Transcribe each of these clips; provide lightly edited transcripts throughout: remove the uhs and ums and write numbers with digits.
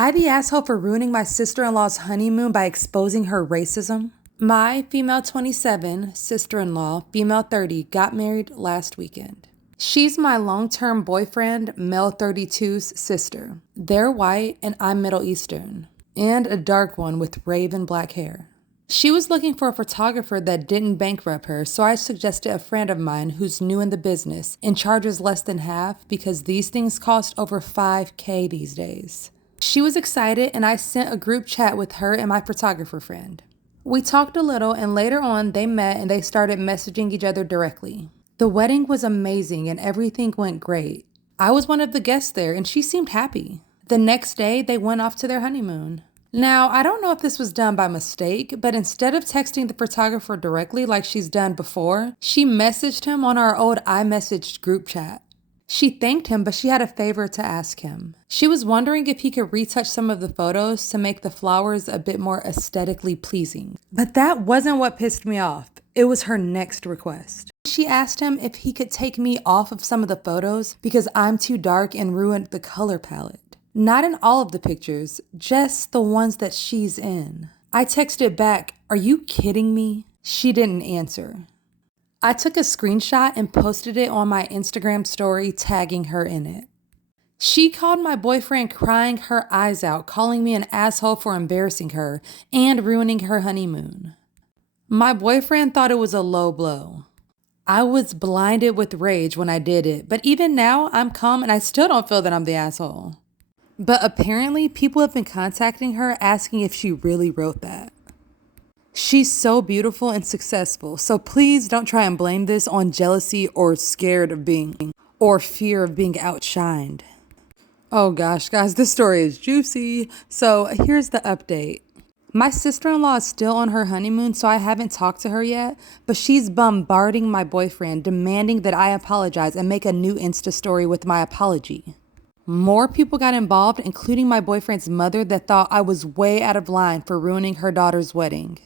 I the asshole for ruining my sister-in-law's honeymoon by exposing her racism? My female 27, sister-in-law, female 30, got married last weekend. She's my long-term boyfriend, male 32's sister. They're white and I'm Middle Eastern, and a dark one with raven black hair. She was looking for a photographer that didn't bankrupt her, so I suggested a friend of mine who's new in the business and charges less than half because these things cost over $5K these days. She was excited and I sent a group chat with her and my photographer friend. We talked a little and later on they met and they started messaging each other directly. The wedding was amazing and everything went great. I was one of the guests there and she seemed happy. The next day they went off to their honeymoon. Now, I don't know if this was done by mistake, but instead of texting the photographer directly like she's done before, she messaged him on our old iMessage group chat. She thanked him, but she had a favor to ask him. She was wondering if he could retouch some of the photos to make the flowers a bit more aesthetically pleasing. But that wasn't what pissed me off. It was her next request. She asked him if he could take me off of some of the photos because I'm too dark and ruined the color palette. Not in all of the pictures, just the ones that she's in. I texted back, "Are you kidding me?" She didn't answer. I took a screenshot and posted it on my Instagram story, tagging her in it. She called my boyfriend crying her eyes out, calling me an asshole for embarrassing her and ruining her honeymoon. My boyfriend thought it was a low blow. I was blinded with rage when I did it, but even now I'm calm and I still don't feel that I'm the asshole. But apparently people have been contacting her asking if she really wrote that. She's so beautiful and successful, so please don't try and blame this on jealousy or fear of being outshined. Oh gosh, guys, this story is juicy. So here's the update. My sister-in-law is still on her honeymoon, so I haven't talked to her yet, but she's bombarding my boyfriend, demanding that I apologize and make a new Insta story with my apology. More people got involved, including my boyfriend's mother that thought I was way out of line for ruining her daughter's wedding.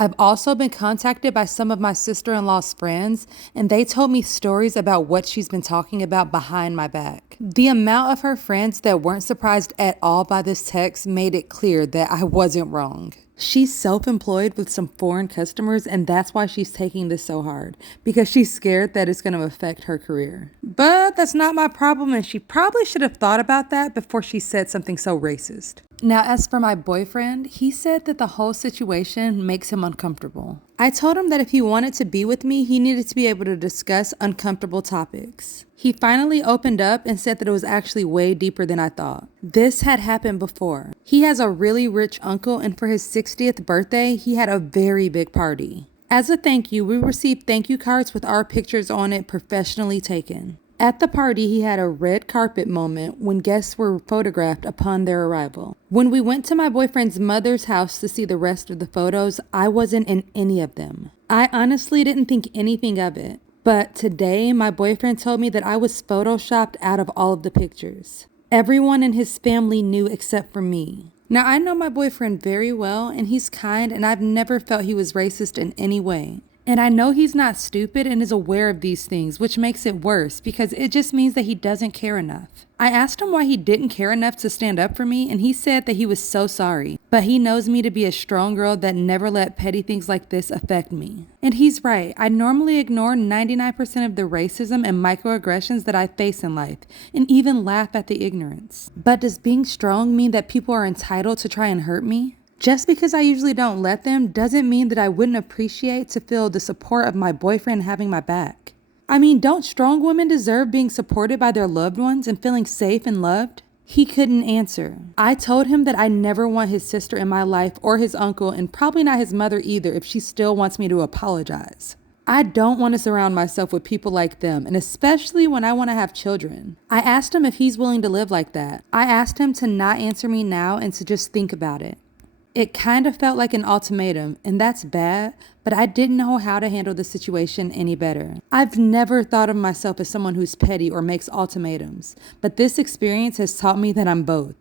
I've also been contacted by some of my sister-in-law's friends, and they told me stories about what she's been talking about behind my back. The amount of her friends that weren't surprised at all by this text made it clear that I wasn't wrong. She's self-employed with some foreign customers, and that's why she's taking this so hard, because she's scared that it's going to affect her career. But that's not my problem, and she probably should have thought about that before she said something so racist. Now, as for my boyfriend, he said that the whole situation makes him uncomfortable. I told him that if he wanted to be with me, he needed to be able to discuss uncomfortable topics. He finally opened up and said that it was actually way deeper than I thought. This had happened before. He has a really rich uncle, and for his 60th birthday, he had a very big party. As a thank you, we received thank you cards with our pictures on it professionally taken. At the party, he had a red carpet moment when guests were photographed upon their arrival. When we went to my boyfriend's mother's house to see the rest of the photos, I wasn't in any of them. I honestly didn't think anything of it. But today, my boyfriend told me that I was photoshopped out of all of the pictures. Everyone in his family knew except for me. Now, I know my boyfriend very well, and he's kind, and I've never felt he was racist in any way. And I know he's not stupid and is aware of these things, which makes it worse because it just means that he doesn't care enough. I asked him why he didn't care enough to stand up for me, and he said that he was so sorry. But he knows me to be a strong girl that never let petty things like this affect me. And he's right. I normally ignore 99% of the racism and microaggressions that I face in life, and even laugh at the ignorance. But does being strong mean that people are entitled to try and hurt me? Just because I usually don't let them doesn't mean that I wouldn't appreciate to feel the support of my boyfriend having my back. I mean, don't strong women deserve being supported by their loved ones and feeling safe and loved? He couldn't answer. I told him that I never want his sister in my life or his uncle, and probably not his mother either if she still wants me to apologize. I don't want to surround myself with people like them, and especially when I want to have children. I asked him if he's willing to live like that. I asked him to not answer me now and to just think about it. It kind of felt like an ultimatum, and that's bad, but I didn't know how to handle the situation any better. I've never thought of myself as someone who's petty or makes ultimatums, but this experience has taught me that I'm both.